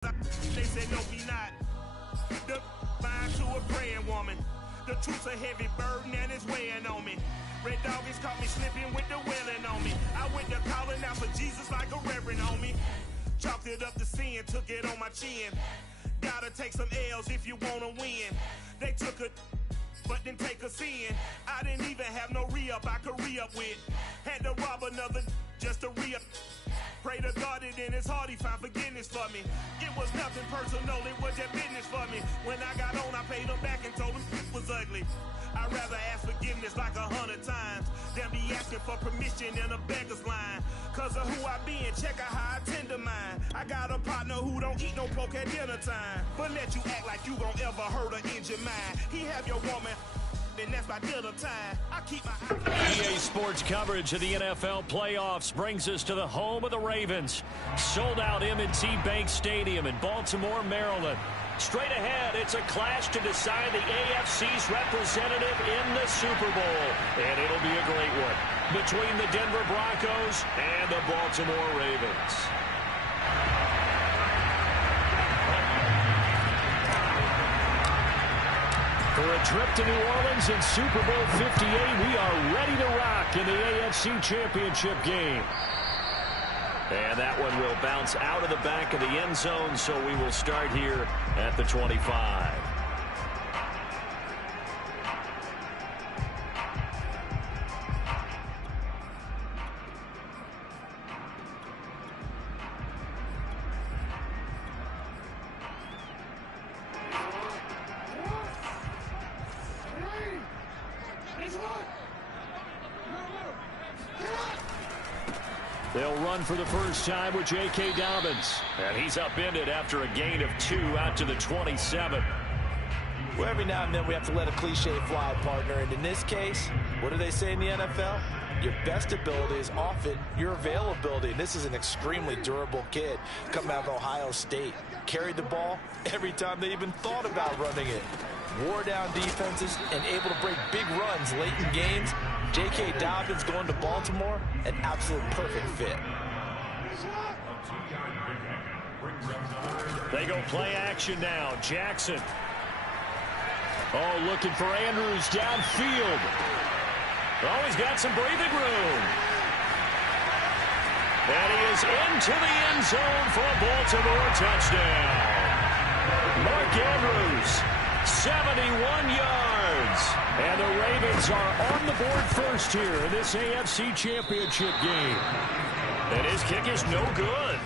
They said, no, we not. The mind to a praying woman. The truth's a heavy burden and it's weighing on me. Red doggies caught me slipping with the wailing on me. I went to calling out for Jesus like a reverend on me. Chalked it up to sin, took it on my chin. Gotta take some L's if you wanna win. They took a but didn't take us in. I didn't even have no re-up I could re-up with. Had to rob another just to re-up. Pray to God that in his heart he found forgiveness for me. It was nothing personal, it was just business for me. When I got on, I paid him back and told him it was ugly. I'd rather ask forgiveness like 100 times than be asking for permission in a beggar's line. Cause of who I be and check out how I tend to mine. I got a partner who don't eat no pork at dinner time, but let you act like you gon' ever hurt or injure mine. He have your woman, and that's my dinner time. I keep my EA Sports coverage of the NFL playoffs brings us to the home of the Ravens. Sold out M&T Bank Stadium in Baltimore, Maryland. Straight ahead, it's a clash to decide the AFC's representative in the Super Bowl. And it'll be a great one between the Denver Broncos and the Baltimore Ravens. For a trip to New Orleans in Super Bowl 58, we are ready to rock in the AFC Championship game. And that one will bounce out of the back of the end zone, so we will start here at the 25. They'll run for the first time with J.K. Dobbins. And he's upended after a gain of 2 out to the 27. Well, every now and then we have to let a cliche fly, partner. And in this case, what do they say in the NFL? Your best ability is often your availability. And this is an extremely durable kid coming out of Ohio State. Carried the ball every time they even thought about running it. Wore down defenses and able to break big runs late in games. J.K. Dobbins going to Baltimore, an absolute perfect fit. They go play action now. Jackson. Oh, looking for Andrews downfield. Oh, he's got some breathing room. And he is into the end zone for a Baltimore touchdown. Mark Andrews, 71 yards. And the Ravens are on the board first here in this AFC Championship game. And his kick is no good.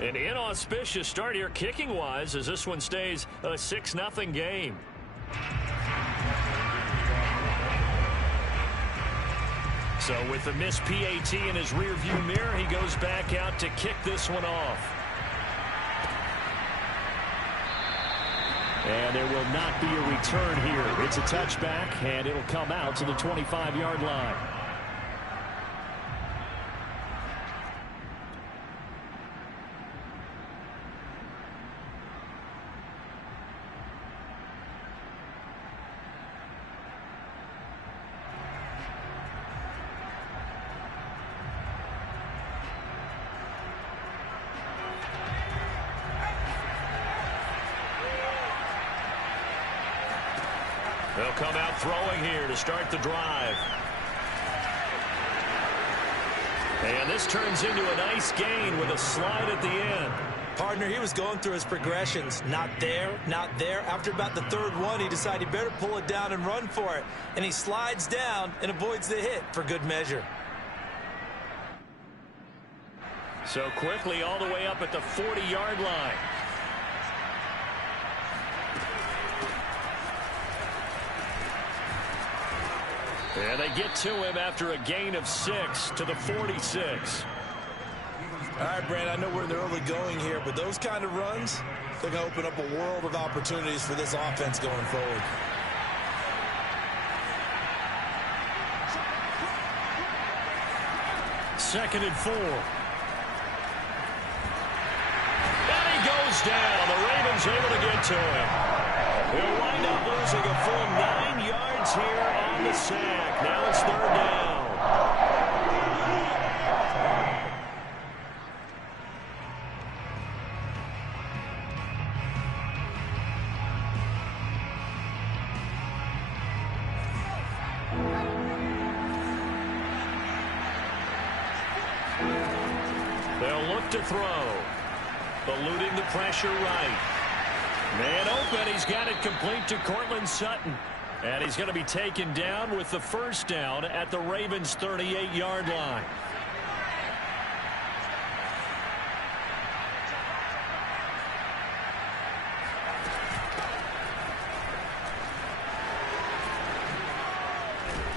An inauspicious start here kicking-wise as this one stays a 6-0 game. So with the missed PAT in his rearview mirror, he goes back out to kick this one off. And there will not be a return here. It's a touchback, and it'll come out to the 25-yard line. They'll come out throwing here to start the drive. And this turns into a nice gain with a slide at the end. Partner, he was going through his progressions. Not there, not there. After about the third one, he decided he better pull it down and run for it. And he slides down and avoids the hit for good measure. So quickly all the way up at the 40-yard line. And they get to him after a gain of 6 to the 46. All right, Brand, I know we're in the early going here, but those kind of runs, they're going to open up a world of opportunities for this offense going forward. Second and 4. And he goes down. The Ravens able to get to him. They'll wind up losing a full 9 yards here on the sack. Now it's third down. look to throw. Eluding the pressure right. Man open. He's got it complete to Cortland Sutton. And he's going to be taken down with the first down at the Ravens' 38-yard line.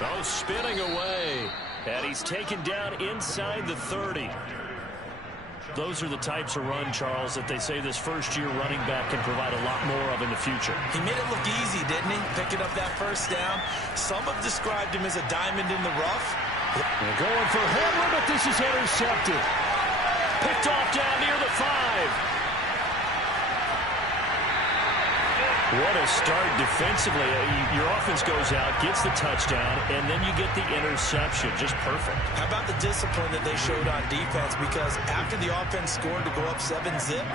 Oh, spinning away. And he's taken down inside the 30. Those are the types of run, Charles, that they say this first-year running back can provide a lot more of in the future. He made it look easy, didn't he? Picking up that first down. Some have described him as a diamond in the rough. They're going for Hamler, but this is intercepted. Picked off down near the 5. What a start defensively. Your offense goes out, gets the touchdown, and then you get the interception. Just perfect. How about the discipline that they showed on defense? Because after the offense scored to go up 7-zip,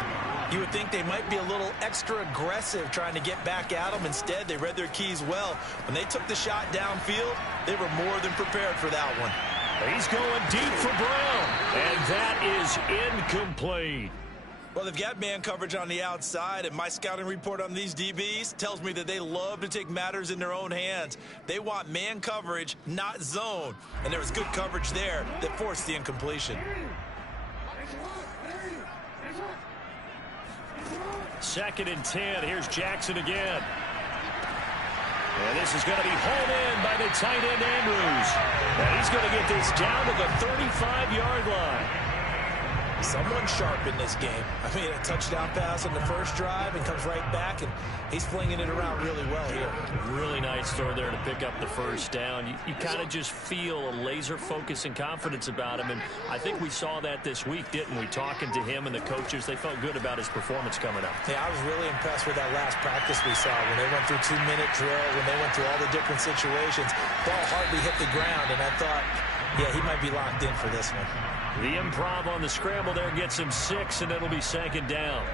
you would think they might be a little extra aggressive trying to get back at them. Instead, they read their keys well. When they took the shot downfield, they were more than prepared for that one. He's going deep for Brown, and that is incomplete. Well, they've got man coverage on the outside, and my scouting report on these DBs tells me that they love to take matters in their own hands. They want man coverage, not zone. And there was good coverage there that forced the incompletion. Second and 10. Here's Jackson again. And this is going to be hauled in by the tight end Andrews. And he's going to get this down to the 35-yard line. Someone sharp in this game. I mean, a touchdown pass on the first drive and comes right back, and he's flinging it around really well here. Really nice throw there to pick up the first down. You kind of just feel a laser focus and confidence about him, and I think we saw that this week, didn't we? Talking to him and the coaches, they felt good about his performance coming up. Yeah, I was really impressed with that last practice we saw when they went through 2-minute drills, when they went through all the different situations. Ball hardly hit the ground, and I thought, yeah, he might be locked in for this one. The improv on the scramble there gets him 6, and it'll be second down.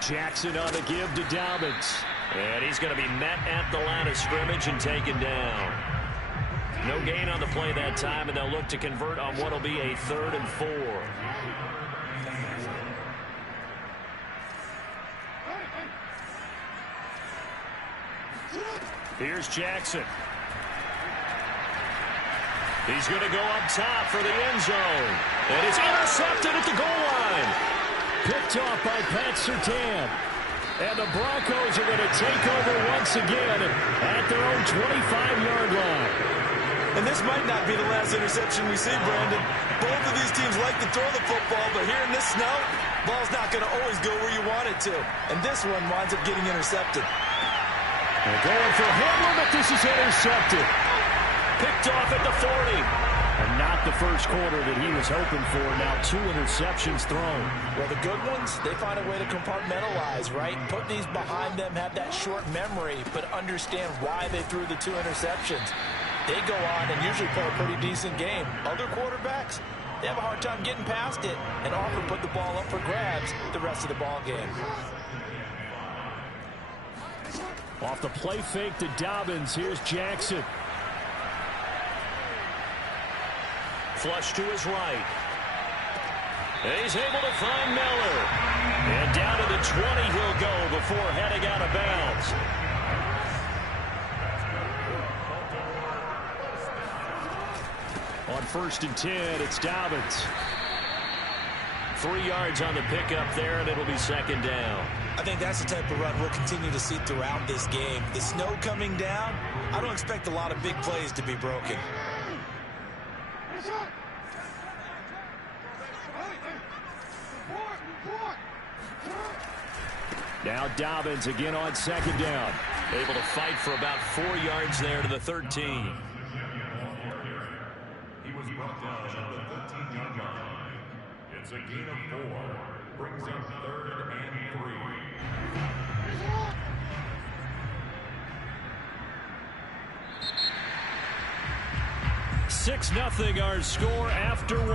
Jackson on the give to Dobbins. And he's going to be met at the line of scrimmage and taken down. No gain on the play that time, and they'll look to convert on what will be a 3rd and 4. Here's Jackson. He's going to go up top for the end zone. And it's intercepted at the goal line. Picked off by Pat Surtain. And the Broncos are going to take over once again at their own 25-yard line. And this might not be the last interception we see, Brandon. Both of these teams like to throw the football, but here in this snow, ball's not going to always go where you want it to. And this one winds up getting intercepted. They're going for Hamler, but this is intercepted. Picked off at the 40. And not the first quarter that he was hoping for. Now 2 interceptions thrown. Well, the good ones, they find a way to compartmentalize, right? Put these behind them, have that short memory, but understand why they threw the 2 interceptions. They go on and usually play a pretty decent game. Other quarterbacks, they have a hard time getting past it and often put the ball up for grabs the rest of the ball game. Off the play fake to Dobbins. Here's Jackson. Flush to his right. And he's able to find Miller. And down to the 20 he'll go before heading out of bounds. On 1st and 10, it's Dobbins. 3 yards on the pickup there, and it'll be second down. I think that's the type of run we'll continue to see throughout this game. The snow coming down, I don't expect a lot of big plays to be broken. Now Dobbins again on second down. Able to fight for about 4 yards there to the 13. He was brought down at the 13-yard line. It's a gain of 4. Brings up 3rd and 3. 6-0 our score after 1.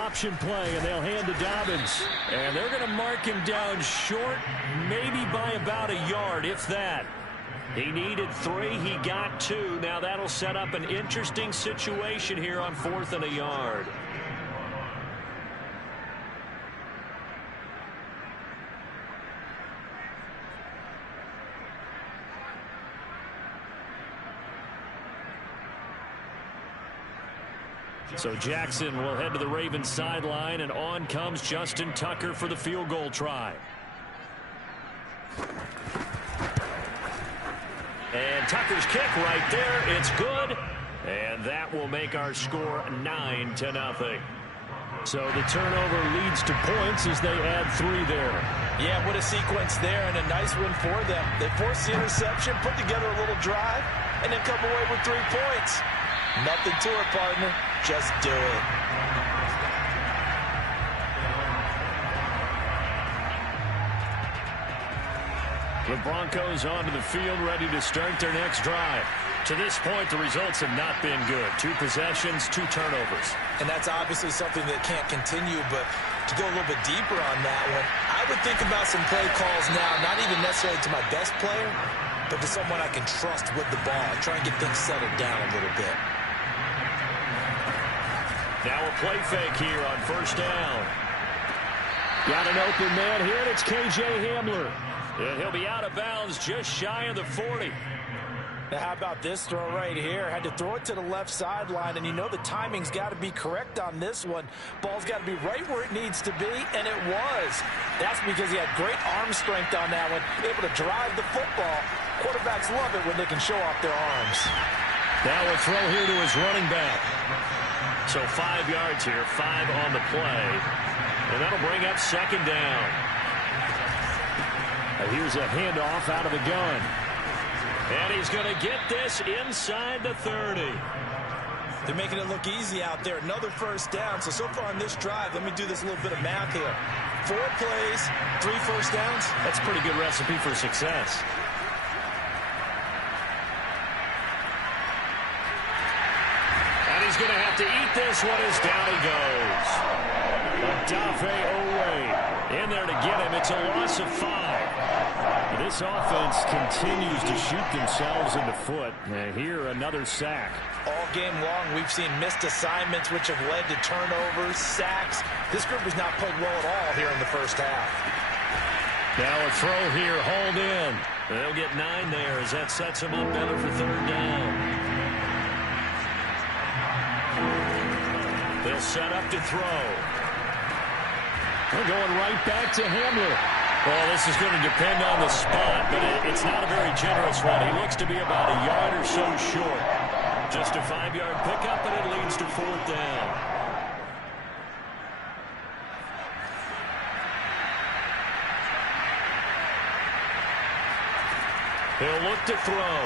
option play, and they'll hand to Dobbins. And they're going to mark him down short, maybe by about a yard, if that. He needed 3. He got 2. Now that'll set up an interesting situation here on 4th and a yard. So Jackson will head to the Ravens sideline, and on comes Justin Tucker for the field goal try. And Tucker's kick right there. It's good. And that will make our score 9-0. So the turnover leads to points as they add 3 there. Yeah, what a sequence there, and a nice win for them. They forced the interception, put together a little drive, and then come away with 3 points. Nothing to it, partner. Just do it. The Broncos onto the field, ready to start their next drive. To this point, the results have not been good. 2 possessions, 2 turnovers. And that's obviously something that can't continue, but to go a little bit deeper on that one, I would think about some play calls now, not even necessarily to my best player, but to someone I can trust with the ball. Try and get things settled down a little bit. Now a play fake here on 1st down. Got an open man here, and it's K.J. Hamler. And he'll be out of bounds just shy of the 40. Now how about this throw right here? Had to throw it to the left sideline, and you know the timing's got to be correct on this one. Ball's got to be right where it needs to be, and it was. That's because he had great arm strength on that one, able to drive the football. Quarterbacks love it when they can show off their arms. Now a throw here to his running back. So 5 yards here, 5 on the play. And that'll bring up 2nd down. Here's a handoff out of the gun. And he's going to get this inside the 30. They're making it look easy out there. Another 1st down. So far on this drive, let me do this little bit of math here. 4 plays, 3 first downs. That's a pretty good recipe for success. He's going to have to eat this one as down he goes. Odafe Owe in there to get him. It's a loss of 5. This offense continues to shoot themselves in the foot. And here, another sack. All game long, we've seen missed assignments, which have led to turnovers, sacks. This group has not played well at all here in the 1st half. Now a throw here, hauled in. They'll get 9 there as that sets them up better for 3rd down. They'll set up to throw. They're going right back to Hamler. Well, this is going to depend on the spot, but it's not a very generous one. He looks to be about a yard or so short. Just a 5-yard pickup, and it leads to 4th down. He'll look to throw.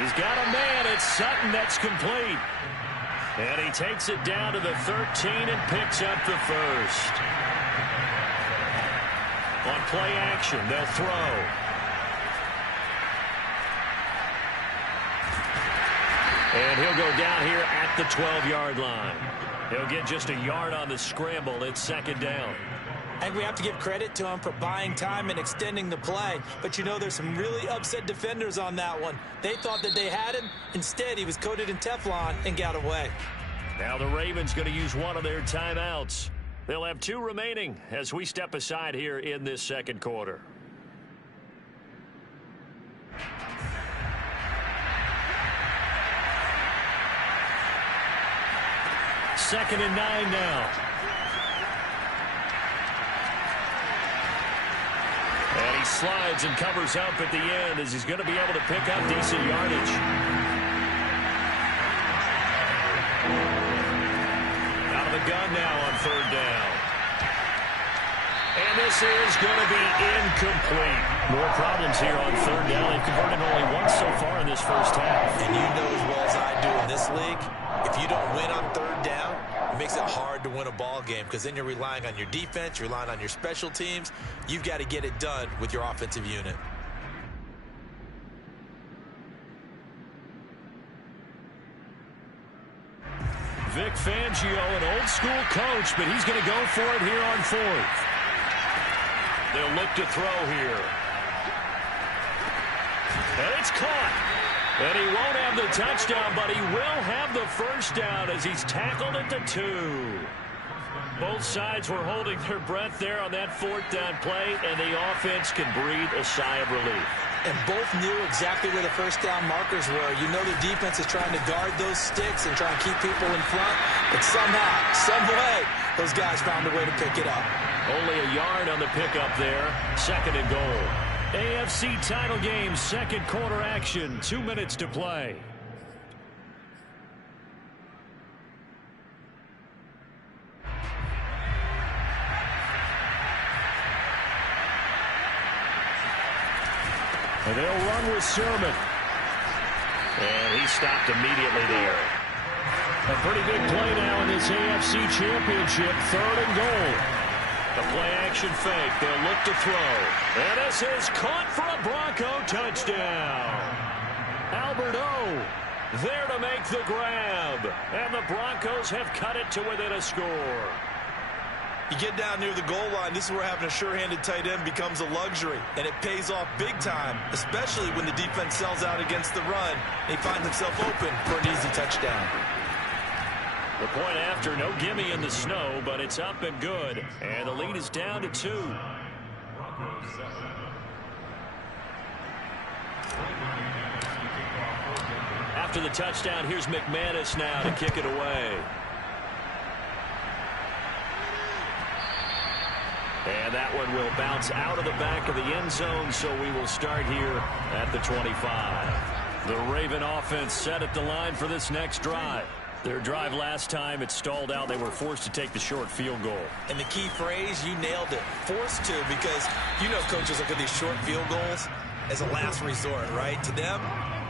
He's got a man. It's Sutton that's complete. And he takes it down to the 13 and picks up the 1st. On play action, they'll throw. And he'll go down here at the 12-yard line. He'll get just a yard on the scramble. It's 2nd down. I think we have to give credit to him for buying time and extending the play. But you know, there's some really upset defenders on that one. They thought that they had him. Instead, he was coated in Teflon and got away. Now the Ravens going to use one of their timeouts. They'll have 2 remaining as we step aside here in this 2nd quarter. Second and 9 now. And he slides and covers up at the end as he's going to be able to pick up decent yardage. Out of the gun now on 3rd down. And this is going to be incomplete. More problems here on 3rd down. They've converted only once so far in this 1st half. And you know as well as I do in this league, if you don't win on 3rd down, it makes it hard to win a ball game because then you're relying on your defense, you're relying on your special teams. You've got to get it done with your offensive unit. Vic Fangio, an old-school coach, but he's going to go for it here on fourth. They'll look to throw here. And it's caught. And he won't have the touchdown, but he will have the first down as he's tackled at the 2. Both sides were holding their breath there on that fourth down play, and the offense can breathe a sigh of relief. And both knew exactly where the first down markers were. You know the defense is trying to guard those sticks and try and keep people in front. But somehow, some way, those guys found a way to pick it up. Only a yard on the pickup there. Second and goal. AFC title game, second quarter action. 2 minutes to play. And they'll run with Sermon. And he stopped immediately there. A pretty big play now in this AFC Championship. Third and goal. A play-action fake. They'll look to throw. And this is caught for a Bronco touchdown. Albert O there to make the grab. And the Broncos have cut it to within a score. You get down near the goal line, this is where having a sure-handed tight end becomes a luxury, and it pays off big time, especially when the defense sells out against the run, and he finds himself open for an easy touchdown. The point after, no gimme in the snow, but it's up and good, and the lead is down to 2. After the touchdown, here's McManus now to kick it away. And that one will bounce out of the back of the end zone, so we will start here at the 25. The Raven offense set at the line for this next drive. Their drive last time, it stalled out. They were forced to take the short field goal. And the key phrase, you nailed it, forced to, because you know coaches look at these short field goals as a last resort, right? To them,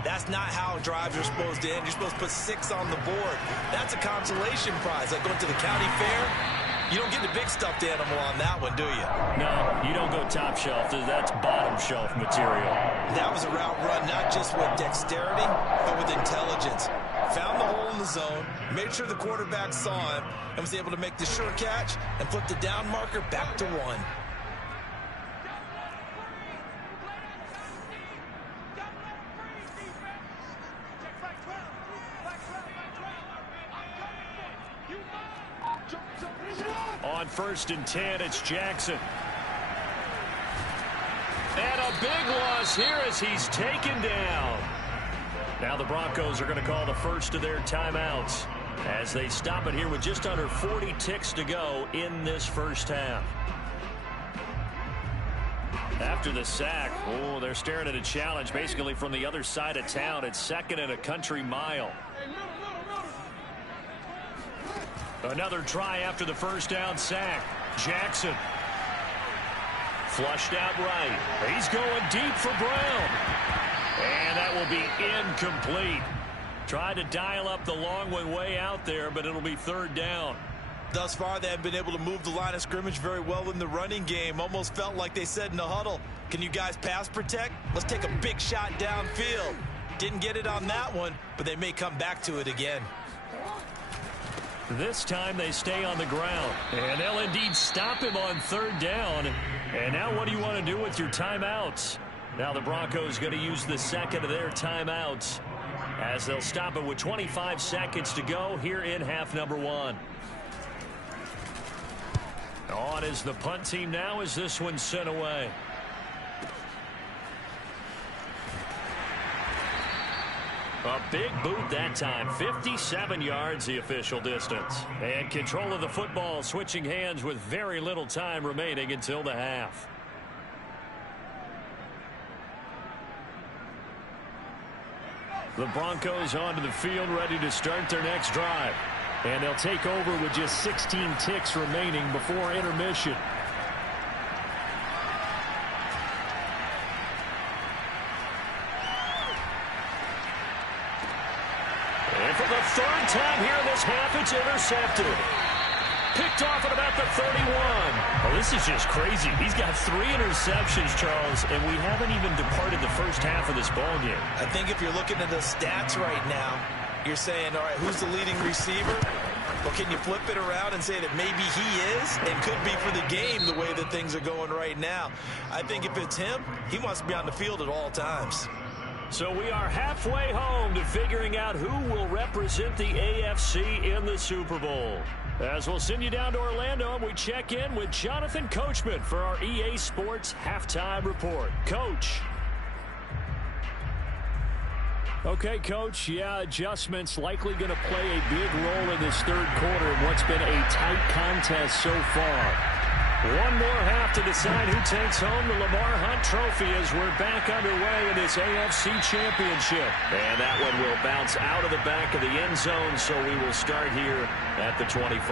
that's not how drives are supposed to end. You're supposed to put 6 on the board. That's a consolation prize, like going to the county fair. You don't get the big stuffed animal on that one, do you? No, you don't go top shelf. That's bottom shelf material. That was a route run not just with dexterity, but with intelligence. Found the hole in the zone, made sure the quarterback saw him, and was able to make the sure catch and put the down marker back to 1. On 1st and 10, it's Jackson. And a big loss here as he's taken down. Now the Broncos are going to call the first of their timeouts as they stop it here with just under 40 ticks to go in this first half. After the sack, they're staring at a challenge basically from the other side of town. It's 2nd and a country mile. Another try after the first down sack. Jackson. Flushed out right. He's going deep for Brown. And that will be incomplete. Tried to dial up the long one way out there, but it'll be 3rd down. Thus far, they have been able to move the line of scrimmage very well in the running game. Almost felt like they said in the huddle, can you guys pass protect? Let's take a big shot downfield. Didn't get it on that one, but they may come back to it again. This time they stay on the ground, and they'll indeed stop him on 3rd down. And now what do you want to do with your timeouts? Now the Broncos going to use the second of their timeouts as they'll stop it with 25 seconds to go here in half number 1. On is the punt team now as this one's sent away. A big boot that time. 57 yards the official distance. And control of the football switching hands with very little time remaining until the half. The Broncos onto the field ready to start their next drive. And they'll take over with just 16 ticks remaining before intermission. And for the 3rd time here in this half, it's intercepted. Picked off at about the 31. Well, this is just crazy. He's got 3 interceptions, Charles, and we haven't even departed the first half of this ballgame. I think if you're looking at the stats right now, you're saying, all right, who's the leading receiver? Well, can you flip it around and say that maybe he is and could be for the game the way that things are going right now? I think if it's him, he wants to be on the field at all times. So we are halfway home to figuring out who will represent the AFC in the Super Bowl. As we'll send you down to Orlando, and we check in with Jonathan Coachman for our EA Sports Halftime Report. Coach. Okay, Coach, yeah, adjustments likely going to play a big role in this third quarter in what's been a tight contest so far. One more half to decide who takes home the Lamar Hunt Trophy as we're back underway in this AFC Championship. And that one will bounce out of the back of the end zone, so we will start here at the 25.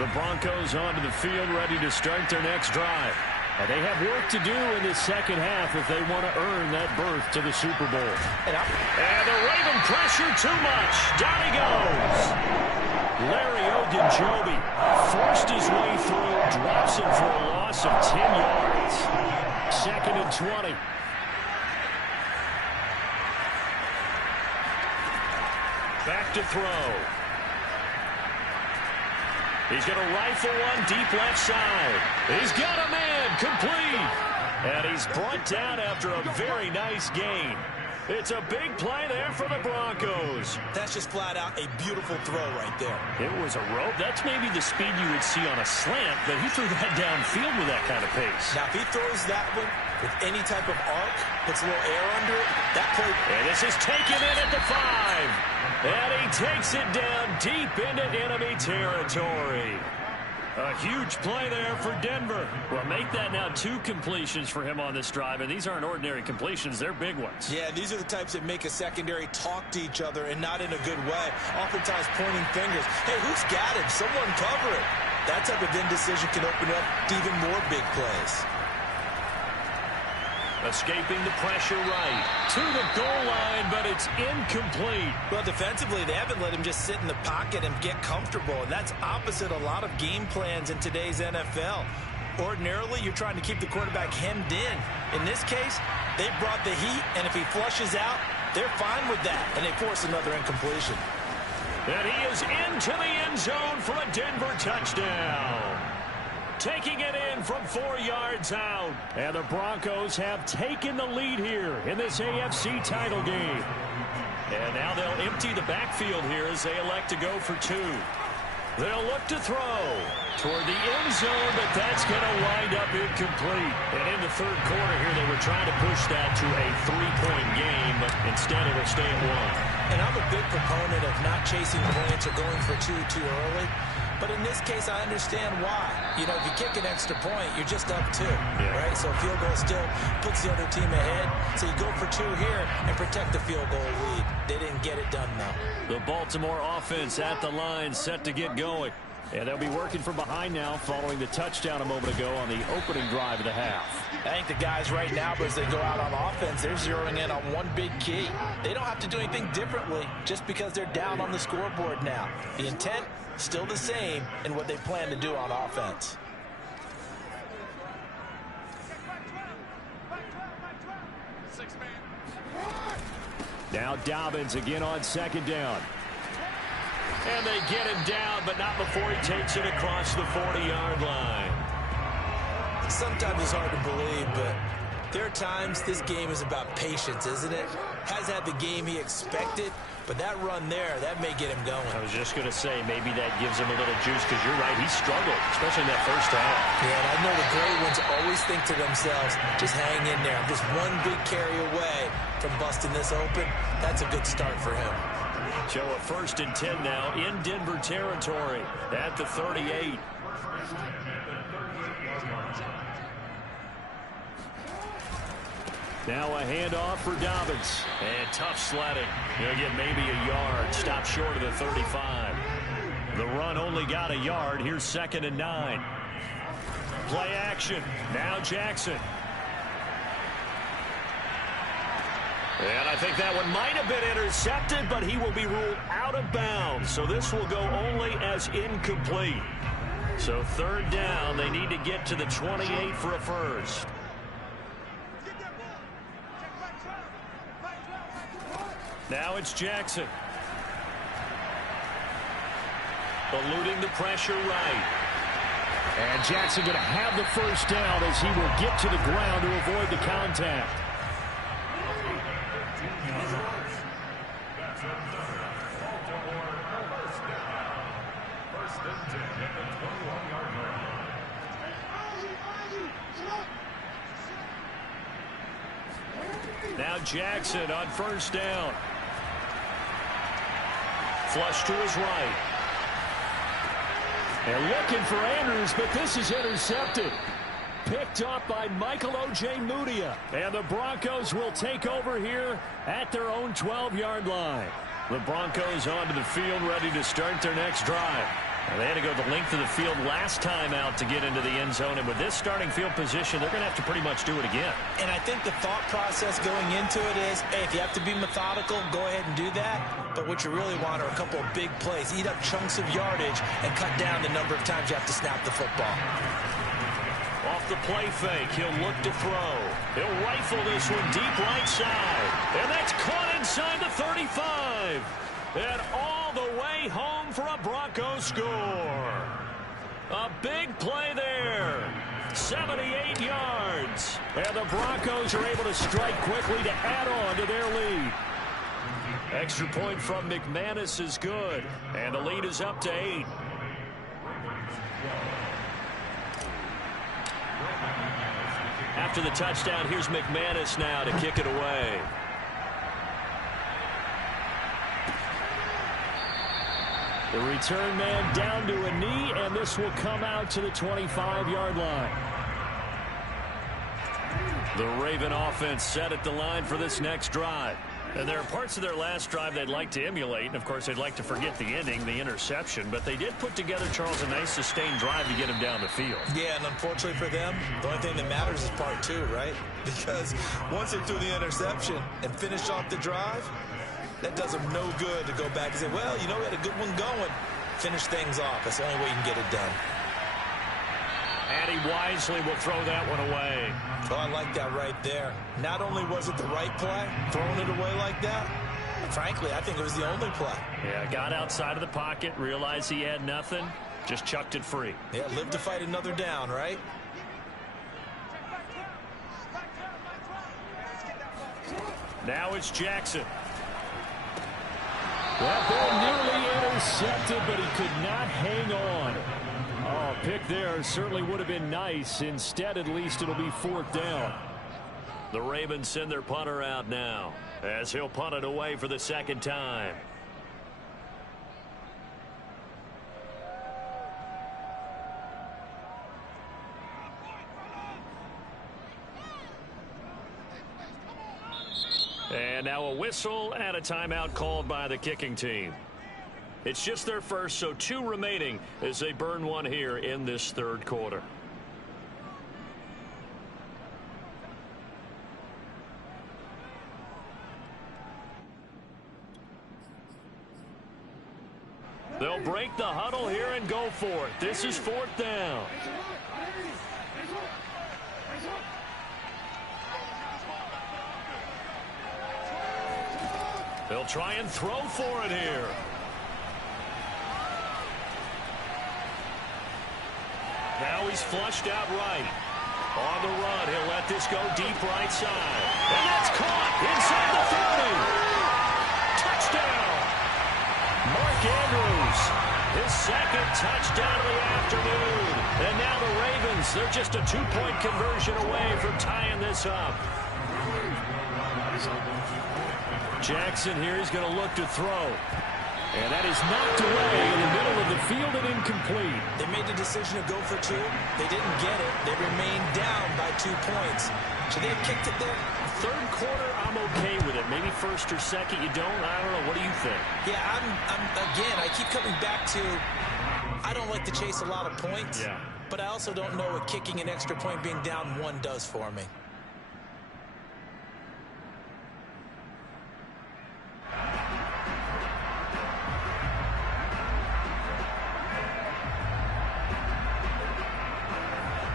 The Broncos onto the field, ready to start their next drive. And they have work to do in this second half if they want to earn that berth to the Super Bowl. And the Raven pressure too much. Down he goes. Larry Ogunjobi forced his way through, drops him for a loss of 10 yards. 2nd and 20. Back to throw. He's going to rifle one deep left side. He's got a man, complete. And he's brought down after a very nice gain. It's a big play there for the Broncos. That's just flat out a beautiful throw right there. It was a rope. That's maybe the speed you would see on a slant, but he threw that downfield with that kind of pace. Now, if he throws that one with any type of arc, puts a little air under it, that play... And this is taken in at the 5. And he takes it down deep into enemy territory. A huge play there for Denver. Well, make that now 2 completions for him on this drive, and these aren't ordinary completions. They're big ones. Yeah, these are the types that make a secondary talk to each other and not in a good way. Oftentimes pointing fingers. Hey, who's got him? Someone cover it. That type of indecision can open up to even more big plays. Escaping the pressure right to the goal line, but it's incomplete. Well, defensively, they haven't let him just sit in the pocket and get comfortable, and that's opposite a lot of game plans in today's NFL. Ordinarily, you're trying to keep the quarterback hemmed in. In this case, they brought the heat, and if he flushes out, they're fine with that, and they force another incompletion. And he is into the end zone for a Denver touchdown. Taking it in from 4 yards out. And the Broncos have taken the lead here in this AFC title game. And now they'll empty the backfield here as they elect to go for 2. They'll look to throw toward the end zone, but that's going to wind up incomplete. And in the third quarter here, they were trying to push that to a 3-point game, but instead it'll stay at 1. And I'm a big proponent of not chasing points or going for 2 too early. But in this case, I understand why. You know, if you kick an extra point, you're just up 2, right? So field goal still puts the other team ahead. So you go for 2 here and protect the field goal lead. They didn't get it done, though. The Baltimore offense at the line, set to get going. And they'll be working from behind now following the touchdown a moment ago on the opening drive of the half. I think the guys right now, as they go out on offense, they're zeroing in on one big key. They don't have to do anything differently just because they're down on the scoreboard now. The intent, still the same in what they plan to do on offense. Now Dobbins again on 2nd down. And they get him down, but not before he takes it across the 40-yard line. Sometimes it's hard to believe, but there are times this game is about patience, isn't it? Has had the game he expected, but that run there, that may get him going. I was just going to say, maybe that gives him a little juice, because you're right, he struggled, especially in that first half. Yeah, and I know the great ones always think to themselves, just hang in there. Just one big carry away from busting this open. That's a good start for him. So a 1st and 10 now in Denver territory at the 38. Now a handoff for Dobbins. And tough sledding. He'll get maybe a yard. Stop short of the 35. The run only got a yard. Here's 2nd and 9. Play action. Now Jackson. And I think that one might have been intercepted, but he will be ruled out of bounds. So this will go only as incomplete. So 3rd down, they need to get to the 28 for a first. Now it's Jackson. eluding the pressure right. And Jackson going to have the first down as he will get to the ground to avoid the contact. Now Jackson on first down. Flush to his right. And looking for Andrews, but this is intercepted. Picked up by Michael Ojemudia. And the Broncos will take over here at their own 12-yard line. The Broncos onto the field, ready to start their next drive. They had to go the length of the field last time out to get into the end zone, and with this starting field position, they're going to have to pretty much do it again. And I think the thought process going into it is, hey, if you have to be methodical, go ahead and do that. But what you really want are a couple of big plays, eat up chunks of yardage, and cut down the number of times you have to snap the football. Off the play fake, he'll look to throw. He'll rifle this one deep right side, and that's caught inside the 35. And all the way home for a Broncos score. A big play there. 78 yards. And the Broncos are able to strike quickly to add on to their lead. Extra point from McManus is good. And the lead is up to 8. After the touchdown, here's McManus now to kick it away. The return man down to a knee, and this will come out to the 25-yard line. The Raven offense set at the line for this next drive. And there are parts of their last drive they'd like to emulate. And, of course, they'd like to forget the ending, the interception. But they did put together, Charles, a nice sustained drive to get him down the field. Yeah, and unfortunately for them, the only thing that matters is part 2, right? Because once they threw the interception and finished off the drive, that does them no good to go back and say, well, you know, we had a good one going. Finish things off. That's the only way you can get it done. And he wisely will throw that one away. Oh, I like that right there. Not only was it the right play, throwing it away like that, but frankly, I think it was the only play. Yeah, got outside of the pocket, realized he had nothing, just chucked it free. Yeah, live to fight another down, right? Now it's Jackson. That ball nearly intercepted, but he could not hang on. Oh, pick there certainly would have been nice. Instead, at least it'll be 4th down. The Ravens send their punter out now as he'll punt it away for the second time. And now a whistle and a timeout called by the kicking team. It's just their first, so 2 remaining as they burn one here in this third quarter. They'll break the huddle here and go for it. This is 4th down. They'll try and throw for it here. Now he's flushed out right. On the run, he'll let this go deep right side. And that's caught inside the 30. Touchdown. Mark Andrews, his second touchdown of the afternoon. And now the Ravens, they're just a 2-point conversion away from tying this up. Jackson here is going to look to throw. And that is knocked away in the middle of the field and incomplete. They made the decision to go for 2. They didn't get it. They remained down by 2 points. Should they have kicked it there? Third quarter, I'm okay with it. Maybe first or second, you don't. I don't know. What do you think? Yeah, again, I keep coming back to I don't like to chase a lot of points. Yeah. But I also don't know what kicking an extra point being down 1 does for me.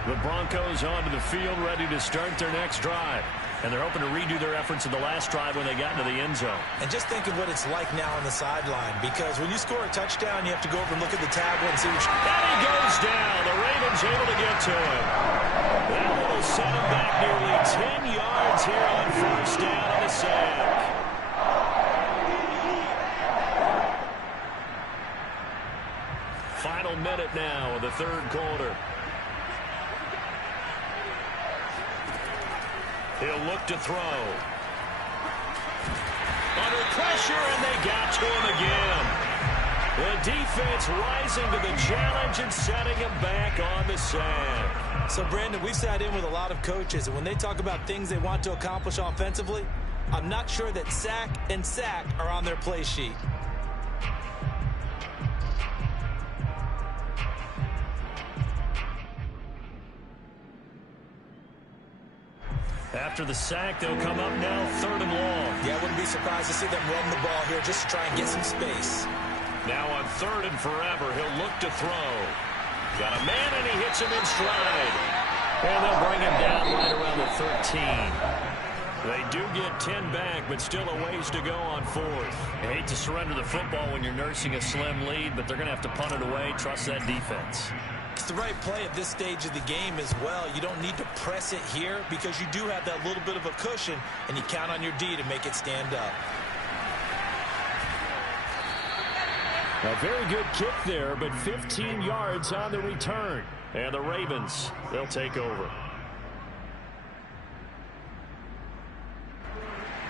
The Broncos onto the field, ready to start their next drive. And they're hoping to redo their efforts in the last drive when they got into the end zone. And just think of what it's like now on the sideline, because when you score a touchdown, you have to go over and look at the tablet and see what and he goes down. The Ravens able to get to him. That will set him back nearly 10 yards here on first down on the sack. Final minute now of the third quarter. He'll look to throw. Under pressure, and they got to him again. The defense rising to the challenge and setting him back on the sack. So, Brandon, we've sat in with a lot of coaches, and when they talk about things they want to accomplish offensively, I'm not sure that sack and sack are on their play sheet. After the sack, they'll come up now, 3rd and long. Yeah, I wouldn't be surprised to see them run the ball here just to try and get some space. Now on 3rd and forever, he'll look to throw. Got a man, and he hits him in stride. And they'll bring him down right around the 13. They do get 10 back, but still a ways to go on 4th. I hate to surrender the football when you're nursing a slim lead, but they're going to have to punt it away. Trust that defense. It's the right play at this stage of the game as well. You don't need to press it here because you do have that little bit of a cushion, and you count on your D to make it stand up. A very good kick there, but 15 yards on the return. And the Ravens, they'll take over.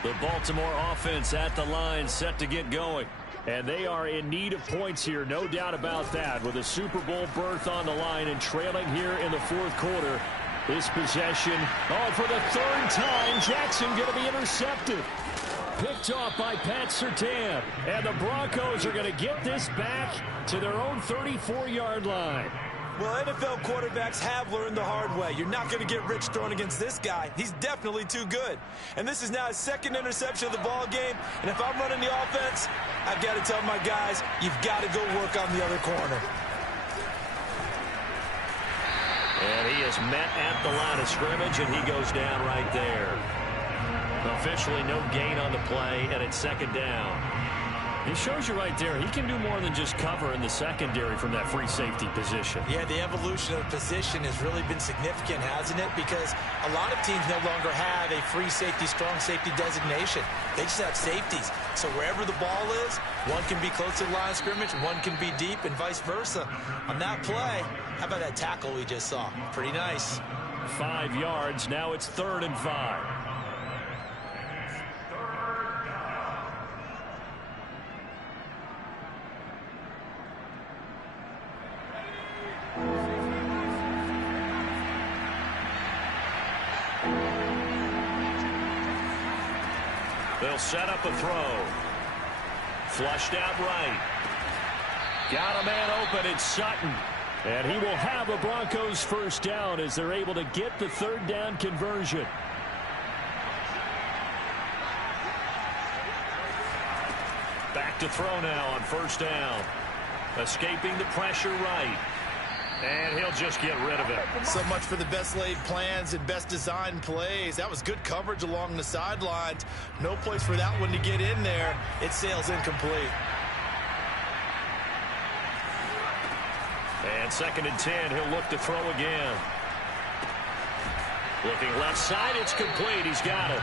The Baltimore offense at the line, set to get going. And they are in need of points here, no doubt about that, with a Super Bowl berth on the line and trailing here in the 4th quarter. This possession, for the 3rd time, Jackson going to be intercepted. Picked off by Pat Surtain. And the Broncos are going to get this back to their own 34-yard line. Well, NFL quarterbacks have learned the hard way. You're not going to get rich throwing against this guy. He's definitely too good. And this is now his 2nd interception of the ball game. And if I'm running the offense, I've got to tell my guys, you've got to go work on the other corner. And he is met at the line of scrimmage, and he goes down right there. Officially no gain on the play, and it's 2nd down. It shows you right there, he can do more than just cover in the secondary from that free safety position. Yeah, the evolution of the position has really been significant, hasn't it? Because a lot of teams no longer have a free safety, strong safety designation. They just have safeties. So wherever the ball is, one can be close to the line of scrimmage, one can be deep, and vice versa. On that play, how about that tackle we just saw? Pretty nice. 5 yards, now it's 3rd and 5. They'll set up a throw. Flushed out right. Got a man open. It's Sutton. And he will have the Broncos 1st down as they're able to get the 3rd down conversion. Back to throw now on 1st down. Escaping the pressure right. And he'll just get rid of it. So much for the best laid plans and best designed plays. That was good coverage along the sidelines. No place for that one to get in there. It sails incomplete. And 2nd and 10. He'll look to throw again. Looking left side. It's complete. He's got it.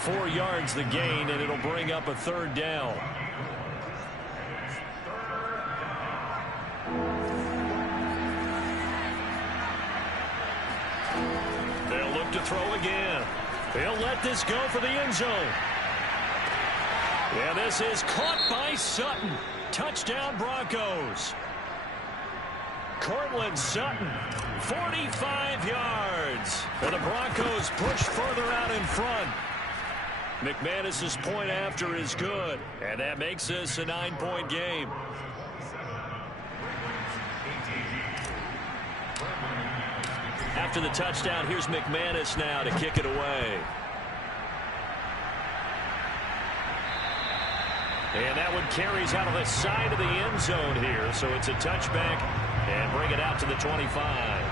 4 yards the gain, and it'll bring up a 3rd down. They'll look to throw again. He'll let this go for the end zone. And this is caught by Sutton. Touchdown Broncos. Cortland Sutton, 45 yards. And the Broncos push further out in front. McManus's point after is good. And that makes this a 9-point game. After the touchdown, here's McManus now to kick it away. And that one carries out of the side of the end zone here. So it's a touchback and bring it out to the 25.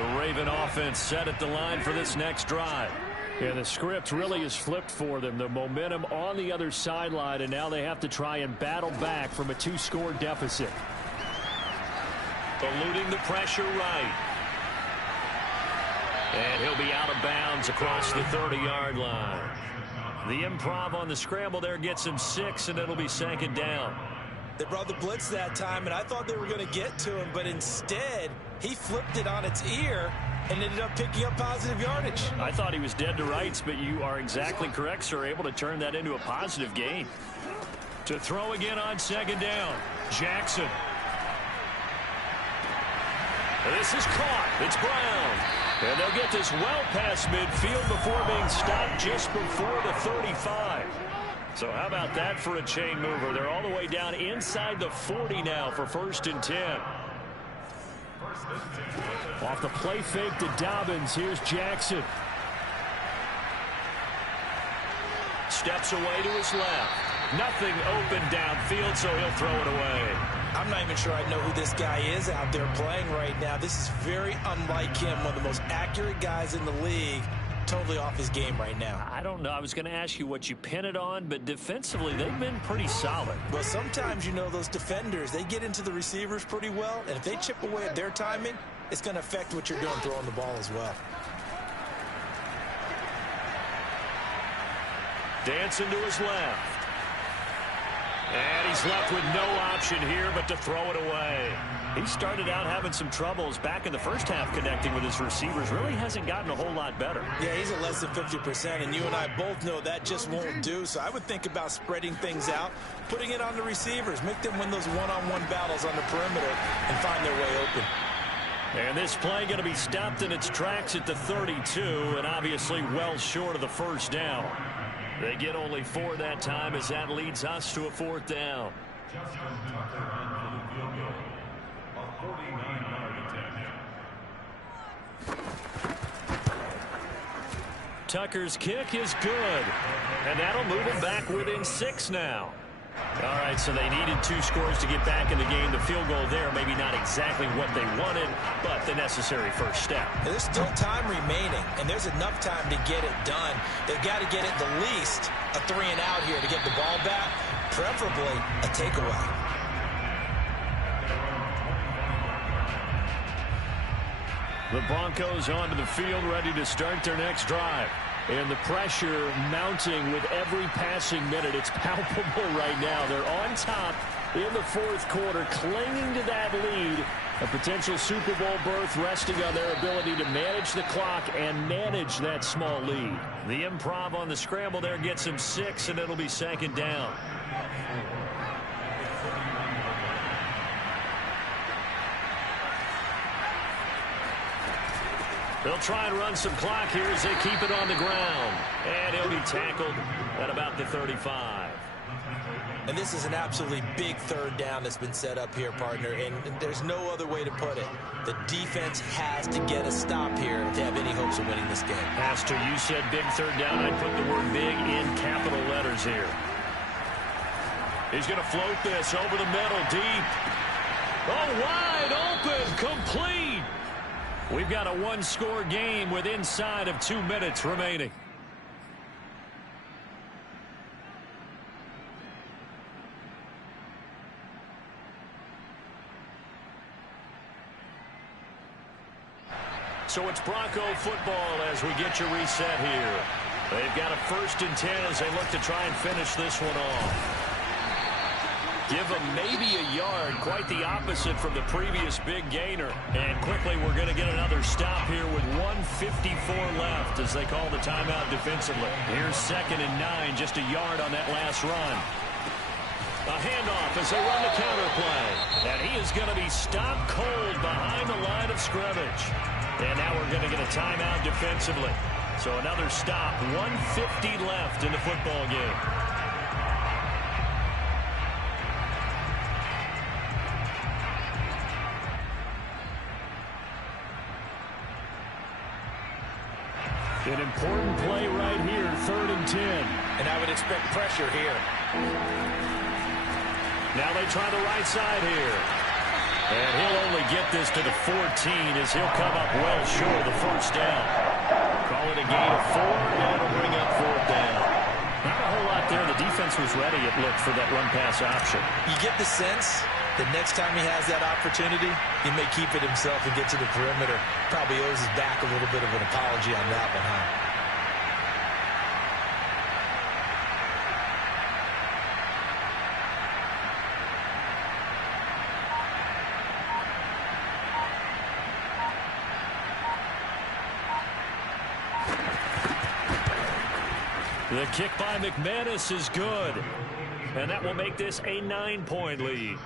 The Raven offense set at the line for this next drive. Yeah, the script really is flipped for them. The momentum on the other sideline, and now they have to try and battle back from a 2-score deficit. Eluding the pressure right. And he'll be out of bounds across the 30-yard line. The improv on the scramble there gets him 6, and it'll be second down. They brought the blitz that time, and I thought they were going to get to him, but instead he flipped it on its ear and ended up picking up positive yardage. I thought he was dead to rights, but you are exactly correct, sir. Able to turn that into a positive gain. To throw again on second down, Jackson. This is caught. It's Brown. And they'll get this well past midfield before being stopped just before the 35. So how about that for a chain mover? They're all the way down inside the 40 now for 1st and 10. Off the play fake to Dobbins. Here's Jackson. Steps away to his left. Nothing open downfield, so he'll throw it away. I'm not even sure I know who this guy is out there playing right now. This is very unlike him, one of the most accurate guys in the league. Totally off his game right now. I don't know. I was going to ask you what you pin it on, but defensively, they've been pretty solid. Well, sometimes, you know, those defenders, they get into the receivers pretty well, and if they chip away at their timing, it's going to affect what you're doing throwing the ball as well. Dancing to his left. And he's left with no option here but to throw it away. He started out having some troubles back in the first half connecting with his receivers. Really hasn't gotten a whole lot better. Yeah, he's at less than 50%, and you and I both know that just won't do. So I would think about spreading things out, putting it on the receivers, make them win those one-on-one battles on the perimeter and find their way open. And this play going to be stopped in its tracks at the 32, and obviously well short of the first down. They get only 4 that time as that leads us to a 4th down. Tucker's kick is good, and that'll move them back within 6 now. All right, so they needed 2 scores to get back in the game. The field goal there, maybe not exactly what they wanted, but the necessary first step. There's still time remaining, and there's enough time to get it done. They've got to get at the least a 3-and-out here to get the ball back, preferably a takeaway. The Broncos onto the field, ready to start their next drive. And the pressure mounting with every passing minute. It's palpable right now. They're on top in the 4th quarter, clinging to that lead. A potential Super Bowl berth resting on their ability to manage the clock and manage that small lead. The improv on the scramble there gets him 6, and it'll be second down. They'll try and run some clock here as they keep it on the ground. And he'll be tackled at about the 35. And this is an absolutely big 3rd down that's been set up here, partner, and there's no other way to put it. The defense has to get a stop here to have any hopes of winning this game. Has to. You said big 3rd down. I'd put the word big in capital letters here. He's going to float this over the middle, deep. Oh, wide open, complete. We've got a 1-score game with inside of 2 minutes remaining. So it's Bronco football as we get you reset here. They've got a 1st and 10 as they look to try and finish this one off. Give them maybe a yard, quite the opposite from the previous big gainer. And quickly we're going to get another stop here with 1:54 left as they call the timeout defensively. Here's 2nd and 9, just a yard on that last run. A handoff as they run the counter play. And he is going to be stopped cold behind the line of scrimmage. And now we're going to get a timeout defensively. So another stop, 1:50 left in the football game. An important play right here, 3rd and 10. And I would expect pressure here. Now they try the right side here. And he'll only get this to the 14 as he'll come up well short of the first down. Call it a gain of 4, and it'll bring up 4th down. Not a whole lot there. The defense was ready, it looked, for that run-pass option. You get the sense that next time he has that opportunity, he may keep it himself and get to the perimeter. Probably owes his back a little bit of an apology on that one, huh? The kick by McManus is good. And that will make this a 9-point lead.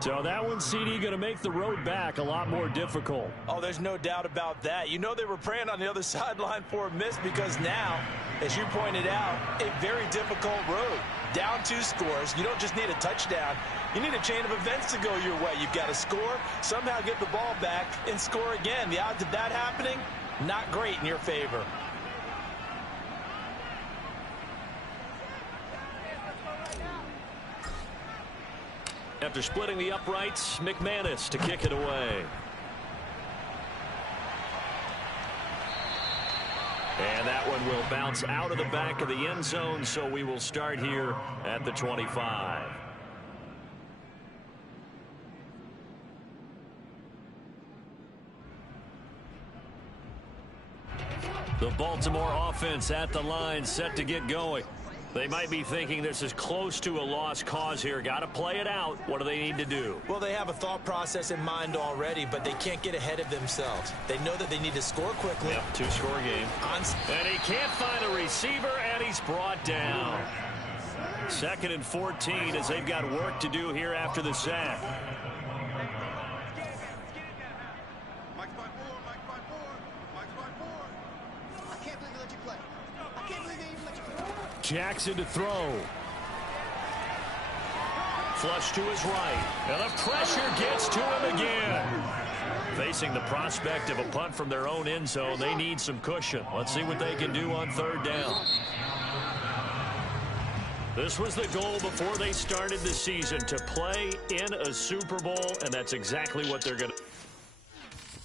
So that one, CD, going to make the road back a lot more difficult. Oh, there's no doubt about that. You know they were praying on the other sideline for a miss because now, as you pointed out, a very difficult road. Down 2 scores. You don't just need a touchdown. You need a chain of events to go your way. You've got to score, somehow get the ball back, and score again. The odds of that happening, not great in your favor. After splitting the uprights, McManus to kick it away. And that one will bounce out of the back of the end zone, so we will start here at the 25. The Baltimore offense at the line, set to get going. They might be thinking this is close to a lost cause here. Got to play it out. What do they need to do? Well, they have a thought process in mind already, but they can't get ahead of themselves. They know that they need to score quickly. Yep, 2-score game. And he can't find a receiver, and he's brought down. 2nd and 14 as they've got work to do here after the sack. Jackson to throw. Flush to his right. And the pressure gets to him again. Facing the prospect of a punt from their own end zone, they need some cushion. Let's see what they can do on 3rd down. This was the goal before they started the season, to play in a Super Bowl, and that's exactly what they're going to